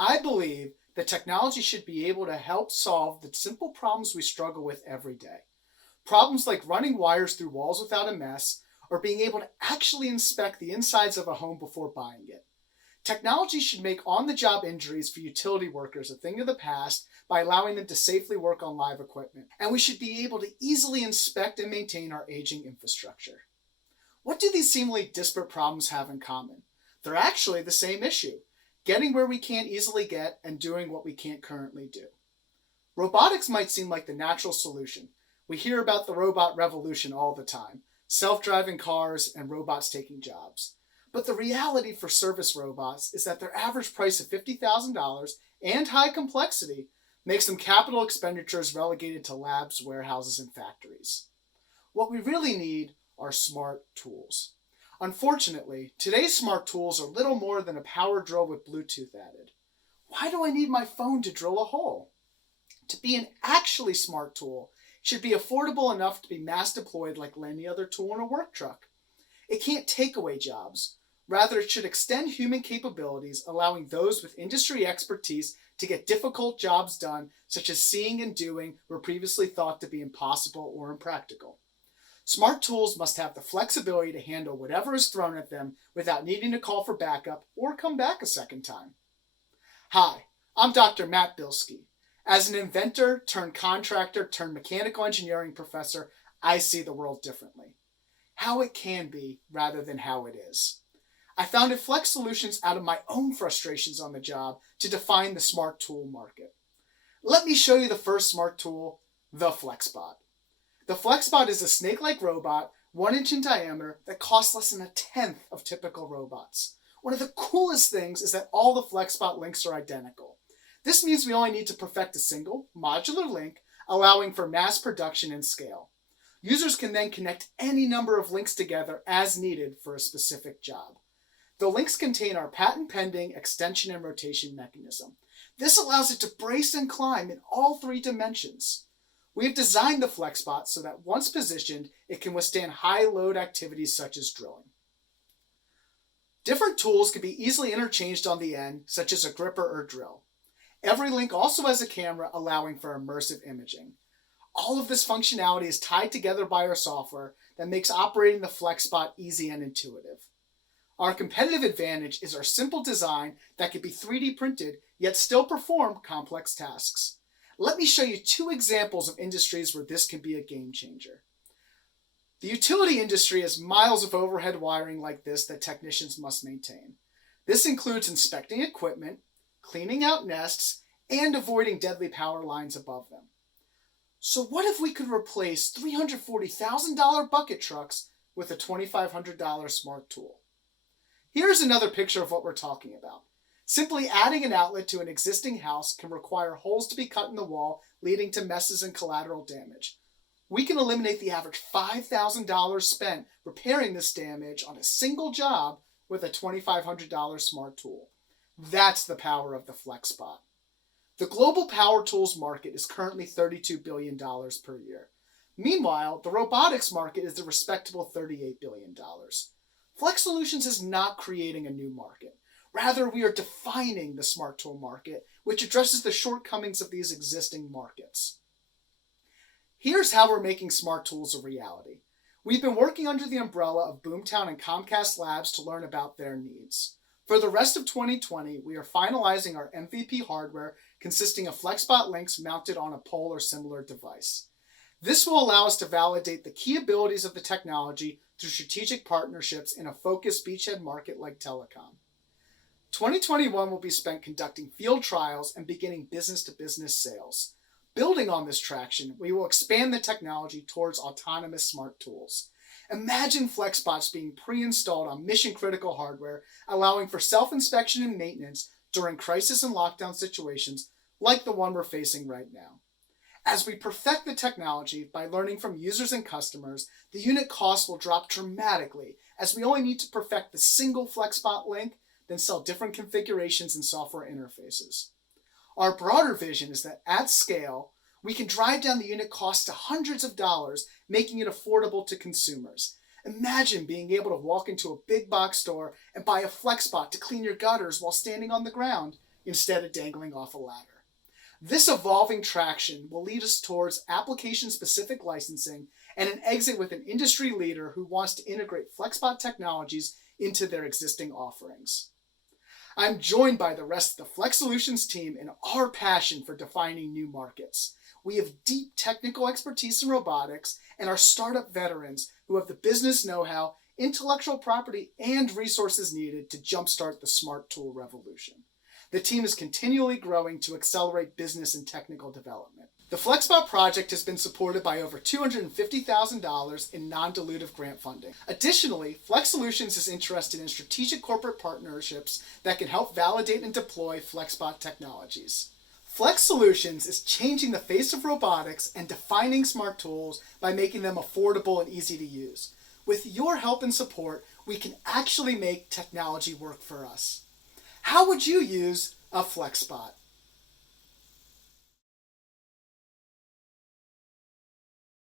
I believe that technology should be able to help solve the simple problems we struggle with every day. Problems like running wires through walls without a mess, or being able to actually inspect the insides of a home before buying it. Technology should make on-the-job injuries for utility workers a thing of the past by allowing them to safely work on live equipment. And we should be able to easily inspect and maintain our aging infrastructure. What do these seemingly disparate problems have in common? They're actually the same issue: getting where we can't easily get and doing what we can't currently do. Robotics might seem like the natural solution. We hear about the robot revolution all the time: self-driving cars and robots taking jobs. But the reality for service robots is that their average price of $50,000 and high complexity makes them capital expenditures relegated to labs, warehouses, and factories. What we really need are smart tools. Unfortunately, today's smart tools are little more than a power drill with Bluetooth added. Why do I need my phone to drill a hole? To be an actually smart tool, it should be affordable enough to be mass deployed like any other tool in a work truck. It can't take away jobs. Rather, it should extend human capabilities, allowing those with industry expertise to get difficult jobs done, such as seeing and doing were previously thought to be impossible or impractical. Smart tools must have the flexibility to handle whatever is thrown at them without needing to call for backup or come back a second time. Hi, I'm Dr. Matt Bilski. As an inventor turned contractor turned mechanical engineering professor, I see the world differently. How it can be rather than how it is. I founded FLX Solutions out of my own frustrations on the job to define the smart tool market. Let me show you the first smart tool, the FlexBot. The FlexBot is a snake-like robot, 1 inch in diameter, that costs less than a tenth of typical robots. One of the coolest things is that all the FlexBot links are identical. This means we only need to perfect a single, modular link, allowing for mass production and scale. Users can then connect any number of links together as needed for a specific job. The links contain our patent-pending extension and rotation mechanism. This allows it to brace and climb in all 3 dimensions. We have designed the FlexBot so that once positioned, it can withstand high-load activities such as drilling. Different tools can be easily interchanged on the end, such as a gripper or drill. Every link also has a camera, allowing for immersive imaging. All of this functionality is tied together by our software that makes operating the FlexBot easy and intuitive. Our competitive advantage is our simple design that can be 3D printed, yet still perform complex tasks. Let me show you 2 examples of industries where this can be a game changer. The utility industry has miles of overhead wiring like this that technicians must maintain. This includes inspecting equipment, cleaning out nests, and avoiding deadly power lines above them. So what if we could replace $340,000 bucket trucks with a $2,500 smart tool? Here's another picture of what we're talking about. Simply adding an outlet to an existing house can require holes to be cut in the wall, leading to messes and collateral damage. We can eliminate the average $5,000 spent repairing this damage on a single job with a $2,500 smart tool. That's the power of the FlexBot. The global power tools market is currently $32 billion per year. Meanwhile, the robotics market is a respectable $38 billion. FLX Solutions is not creating a new market. Rather, we are defining the smart tool market, which addresses the shortcomings of these existing markets. Here's how we're making smart tools a reality. We've been working under the umbrella of Boomtown and Comcast Labs to learn about their needs. For the rest of 2020, we are finalizing our MVP hardware consisting of FlexBot links mounted on a pole or similar device. This will allow us to validate the key abilities of the technology through strategic partnerships in a focused beachhead market like telecom. 2021 will be spent conducting field trials and beginning business-to-business sales. Building on this traction, we will expand the technology towards autonomous smart tools. Imagine FlexBots being pre-installed on mission-critical hardware, allowing for self-inspection and maintenance during crisis and lockdown situations like the one we're facing right now. As we perfect the technology by learning from users and customers, the unit cost will drop dramatically, as we only need to perfect the single FlexBot link, then sell different configurations and software interfaces. Our broader vision is that at scale, we can drive down the unit cost to hundreds of dollars, making it affordable to consumers. Imagine being able to walk into a big box store and buy a FlexBot to clean your gutters while standing on the ground. instead of dangling off a ladder. This evolving traction will lead us towards application-specific licensing and an exit with an industry leader who wants to integrate FlexBot technologies into their existing offerings. I'm joined by the rest of the Flex Solutions team in our passion for defining new markets. We have deep technical expertise in robotics and are startup veterans who have the business know-how, intellectual property, and resources needed to jumpstart the smart tool revolution. The team is continually growing to accelerate business and technical development. The FlexBot project has been supported by over $250,000 in non-dilutive grant funding. Additionally, Flex Solutions is interested in strategic corporate partnerships that can help validate and deploy FlexBot technologies. Flex Solutions is changing the face of robotics and defining smart tools by making them affordable and easy to use. With your help and support, we can actually make technology work for us. How would you use a FlexBot?